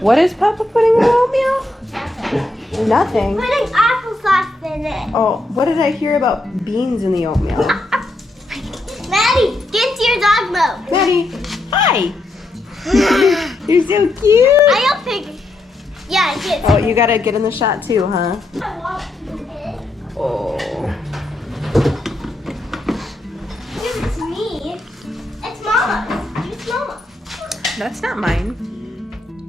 What is Papa putting in the oatmeal? Nothing. Putting applesauce in it. Oh, what did I hear about beans in the oatmeal? Maddie, get into your dog mode. Maddie, hi. You're so cute. I'll pick. Yeah, get. Oh, you gotta get in the shot too, huh? Oh. Give it to me. It's Mama's. Use Mama. That's not mine.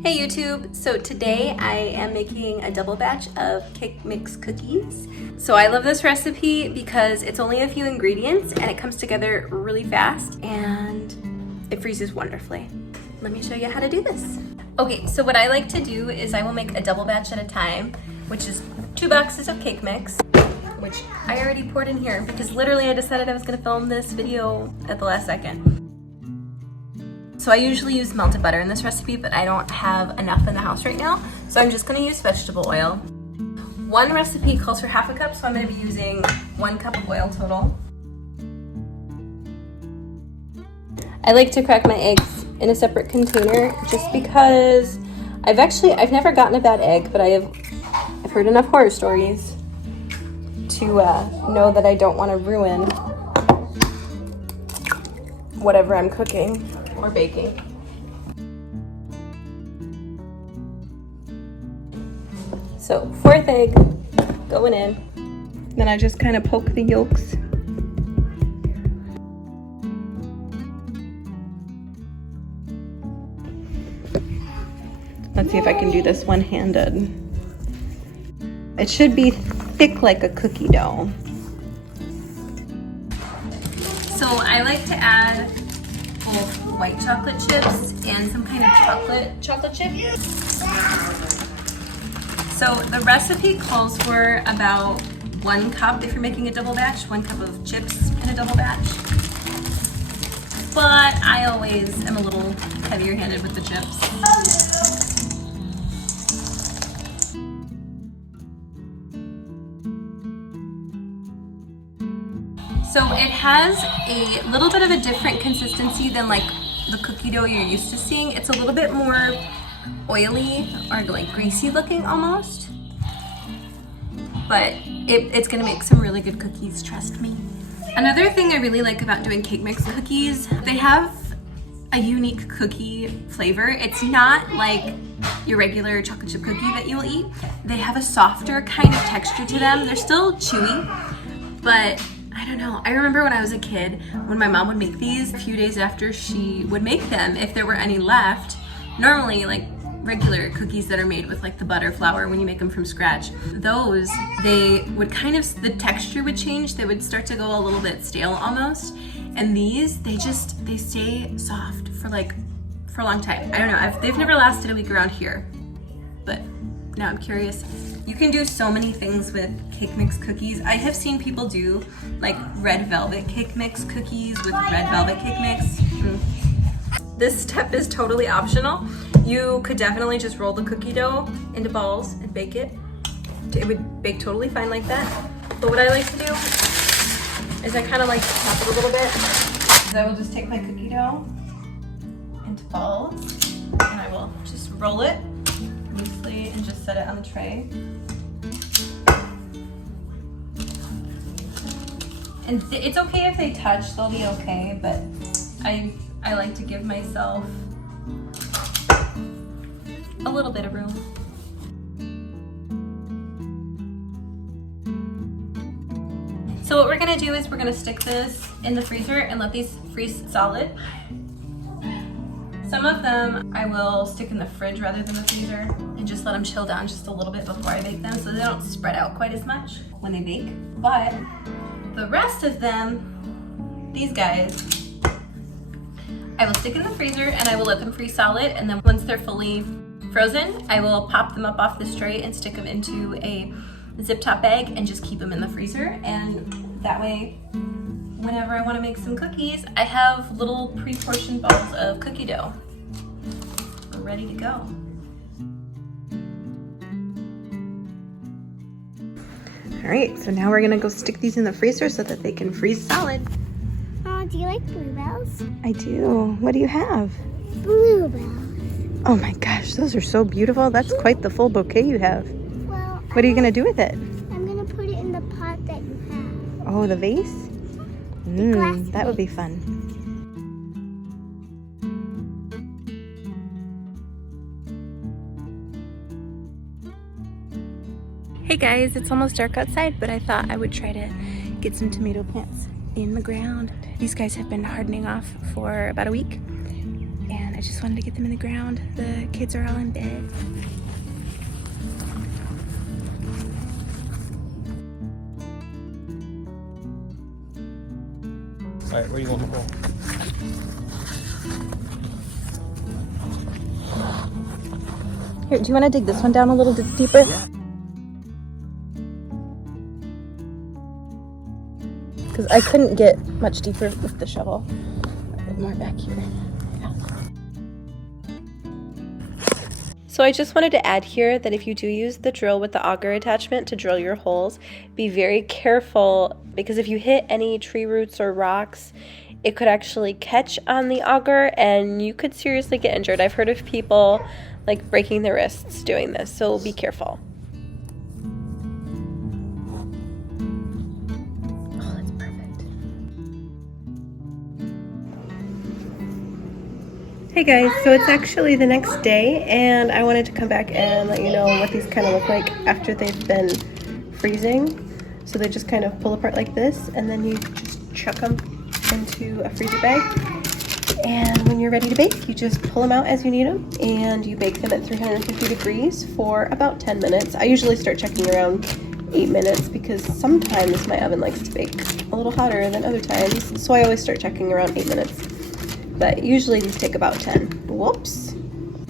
Hey YouTube, so today I am making a double batch of cake mix cookies. So I love this recipe because it's only a few ingredients and it comes together really fast and it freezes wonderfully. Let me show you how to do this. Okay, so what I like to do is I will make a double batch at a time, which is 2 boxes of cake mix, which I already poured in here because literally I decided I was gonna film this video at the last second. So I usually use melted butter in this recipe, but I don't have enough in the house right now, so I'm just gonna use vegetable oil. One recipe calls for half a cup, so I'm gonna be using 1 cup of oil total. I like to crack my eggs in a separate container just because I've never gotten a bad egg, but I've heard enough horror stories to know that I don't want to ruin whatever I'm cooking or baking. So 4th egg going in. Then I just kind of poke the yolks. Let's see if I can do this one-handed. It should be thick like a cookie dough. So I like to add both white chocolate chips and some kind of chocolate chip. So the recipe calls for about 1 cup if you're making a double batch, 1 cup of chips in a double batch. But I always am a little heavier handed with the chips. So it has a little bit of a different consistency than like the cookie dough you're used to seeing. It's a little bit more oily or like greasy looking almost. But it's gonna make some really good cookies, trust me. Another thing I really like about doing cake mix cookies, they have a unique cookie flavor. It's not like your regular chocolate chip cookie that you'll eat. They have a softer kind of texture to them. They're still chewy, but I don't know. I remember when I was a kid, when my mom would make these, a few days after she would make them, if there were any left, normally like regular cookies that are made with like the butter flour when you make them from scratch, those, they would kind of, the texture would change. They would start to go a little bit stale almost. And these, they stay soft for a long time. I don't know, they've never lasted a week around here, but now I'm curious. You can do so many things with cake mix cookies. I have seen people do like red velvet cake mix cookies with red velvet cake mix. This step is totally optional. You could definitely just roll the cookie dough into balls and bake it. It would bake totally fine like that. But what I like to do is I kind of like to tap it a little bit. I will just take my cookie dough into balls and I will just roll it loosely and just set it on the tray. And it's okay if they touch, they'll be okay, but I like to give myself a little bit of room. So what we're gonna do is we're gonna stick this in the freezer and let these freeze solid. Some of them I will stick in the fridge rather than the freezer and just let them chill down just a little bit before I bake them so they don't spread out quite as much when they bake. But the rest of them, these guys, I will stick in the freezer and I will let them freeze solid, and then once they're fully frozen, I will pop them up off this tray and stick them into a zip top bag and just keep them in the freezer. And that way, whenever I want to make some cookies, I have little pre-portioned balls of cookie dough. We're ready to go. All right, so now we're gonna go stick these in the freezer so that they can freeze solid. Do you like bluebells? I do. What do you have? Bluebells. Oh my gosh, those are so beautiful. That's quite the full bouquet you have. Well, What are you gonna do with it? I'm gonna put it in the pot that you have. Oh, the vase? glass That would be fun. Hey guys, it's almost dark outside, but I thought I would try to get some tomato plants in the ground. These guys have been hardening off for about a week, and I just wanted to get them in the ground. The kids are all in bed. All right, where do you want to go? Here, do you want to dig this one down a little deeper? Because I couldn't get much deeper with the shovel. More back here. Yeah. So I just wanted to add here that if you do use the drill with the auger attachment to drill your holes, be very careful, because if you hit any tree roots or rocks, it could actually catch on the auger and you could seriously get injured. I've heard of people like breaking their wrists doing this, so be careful. Oh, that's perfect. Hey guys, so it's actually the next day and I wanted to come back and let you know what these kind of look like after they've been freezing. So they just kind of pull apart like this, and then you just chuck them into a freezer bag. And when you're ready to bake, you just pull them out as you need them, and you bake them at 350 degrees for about 10 minutes. I usually start checking around 8 minutes because sometimes my oven likes to bake a little hotter than other times. So I always start checking around 8 minutes. But usually these take about 10. Whoops.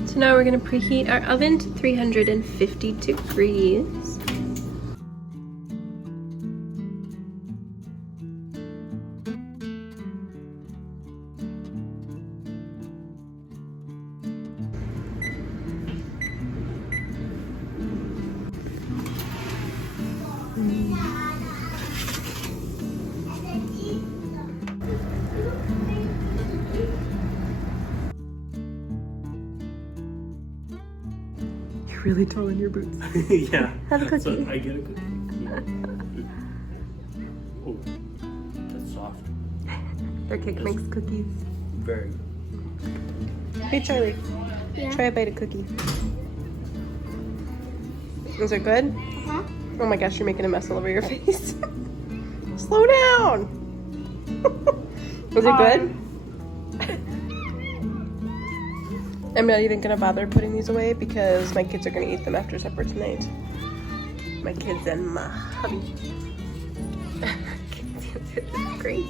So now we're gonna preheat our oven to 350 degrees. You're really tall in your boots. Yeah. Have a cookie. So I get a cookie. Oh, that's soft. They're Cake Mix cookies. Very good. Hey Charlie, try a bite of cookie. Those are good? Uh-huh. Oh my gosh, you're making a mess all over your face. Slow down. Was it good? I'm not even gonna bother putting these away because my kids are gonna eat them after supper tonight. My kids and my hubby. Great.